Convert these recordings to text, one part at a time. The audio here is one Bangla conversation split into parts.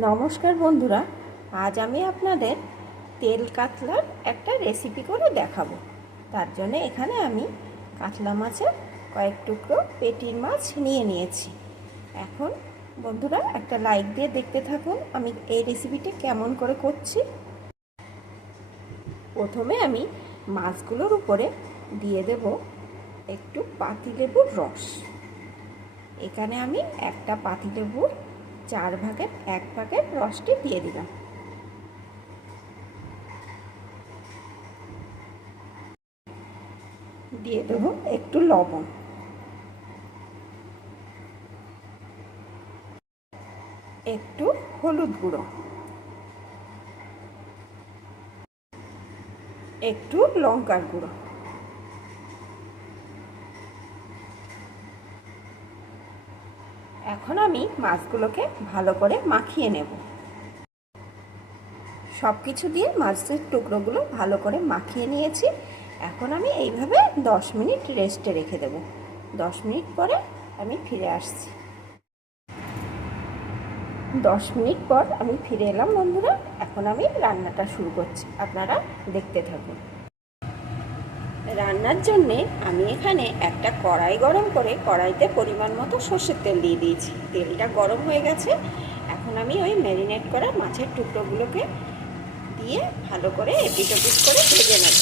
নমস্কার বন্ধুরা, আজ আমি আপনাদের তেল কাতলার একটা রেসিপি করে দেখাবো। তার জন্য এখানে আমি কাতলা মাছের কয়েক টুকরো পেটির মাছ নিয়ে নিয়েছি। এখন বন্ধুরা, একটা লাইক দিয়ে দেখতে থাকুন আমি এই রেসিপিটি কেমন করে করছি। প্রথমে আমি মাছগুলোর উপরে দিয়ে দেব একটু পাতিলেবুর রস। এখানে আমি একটা পাতিলেবুর চার ভাগের এক ভাগের রসটি দিয়ে দিলাম। দিয়ে দেবো একটু লবণ। একটু হলুদ গুঁড়ো। একটু লঙ্কার গুঁড়ো। এখন আমি মাছগুলোকে ভালো করে মাখিয়ে নেব। সব কিছু দিয়ে মাছের টুকরোগুলো ভালো করে মাখিয়ে নিয়েছি। এখন আমি এইভাবে দশ মিনিট রেস্টে রেখে দেব। দশ মিনিট পরে আমি ফিরে আসছি। দশ মিনিট পর আমি ফিরে এলাম বন্ধুরা। এখন আমি রান্নাটা শুরু করছি। আপনারা দেখতে থাকুন। রান্নার জন্যে আমি এখানে একটা কড়াই গরম করে কড়াইতে পরিমাণ মতো সর্ষের তেল দিয়ে দিয়েছি। তেলটা গরম হয়ে গেছে। এখন আমি ওই ম্যারিনেট করা মাছের টুকরোগুলোকে দিয়ে ভালো করে এপিট ওপিট করে ভেজে নেব।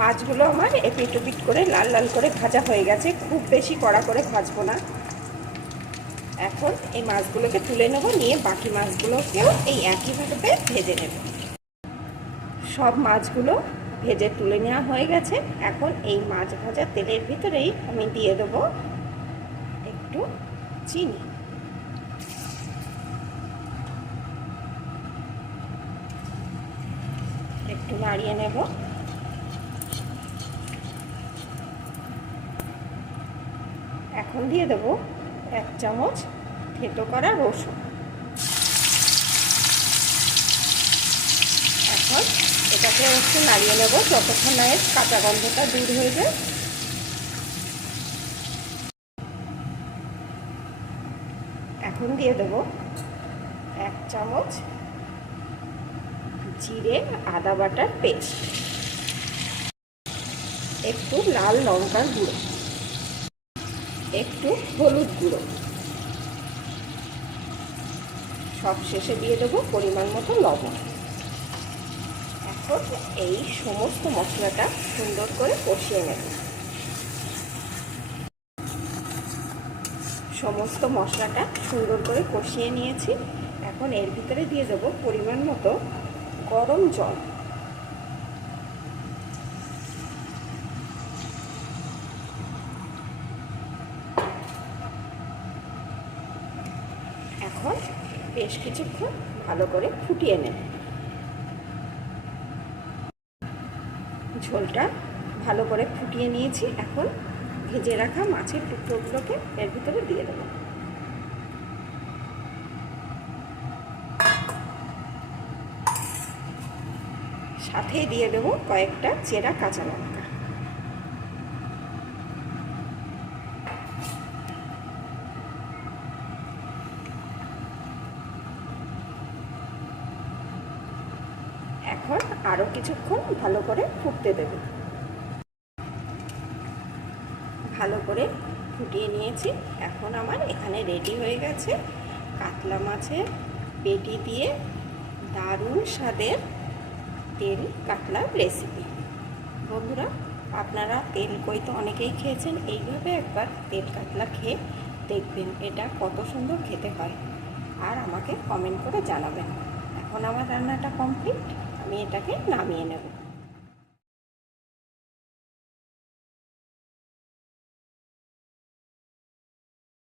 মাছগুলো আমার এপিট ওপিট করে লাল লাল করে ভাজা হয়ে গেছে। খুব বেশি কড়া করে ভাজবো না। এখন এই মাছগুলোকে তুলে নেব, নিয়ে বাকি মাছগুলোকেও এই একই একইভাবে ভেজে নেব। সব মাছগুলো ভেজে তুলে নেওয়া হয়ে গেছে। এখন এই মাছ ভাজা তেলের ভিতরেই আমি দিয়ে দেবো একটু চিনি। একটু নাড়িয়ে নেব। এখন দিয়ে দেবো এক চামচ থেতো করা রসুন। এখন এটাকে একটু নাড়িয়ে নেব, যতক্ষণ না এর কাঁচা গন্ধটা দূর হয়ে যায়। এখন দিয়ে দেবো এক চামচ জিরে, আদা বাটার পেস্ট। একটু লাল লঙ্কার গুঁড়ো। একটু হলুদ গুঁড়ো। সব শেষে দিয়ে দেবো পরিমাণ মতো লবণ। এখন এই সমস্ত মশলাটা সুন্দর করে কষিয়ে নেব। সমস্ত মশলাটা সুন্দর করে কষিয়ে নিয়েছি। এখন এর ভিতরে দিয়ে দেবো পরিমাণ মতো গরম জল এখন বেশ কিছুক্ষণ ভালো করে ফুটিয়ে নেব। ঝোলটা ভালো করে ফুটিয়ে নিয়েছি। এখন ভেজে রাখা মাছের টুকরোগুলোকে এর ভিতরে দিয়ে দেবো। সাথে দিয়ে দেবো কয়েকটা চেরা কাঁচা লঙ্কা এখন আরও কিছুক্ষণ ভালো করে ফুটতে দেব। ভালো করে ফুটিয়ে নিয়েছি। এখন আমার এখানে রেডি হয়ে গেছে কাতলা মাছের পেটি দিয়ে দারুণ স্বাদের তেল কাতলার রেসিপি বন্ধুরা, আপনারা তেল কই তো অনেকেই খেয়েছেন, এইভাবে একবার তেল কাতলা খেয়ে দেখবেন এটা কত সুন্দর খেতে হয়। আর আমাকে কমেন্ট করে জানাবেন। এখন আমার রান্নাটা কমপ্লিট আমি এটাকে নামিয়ে নেব।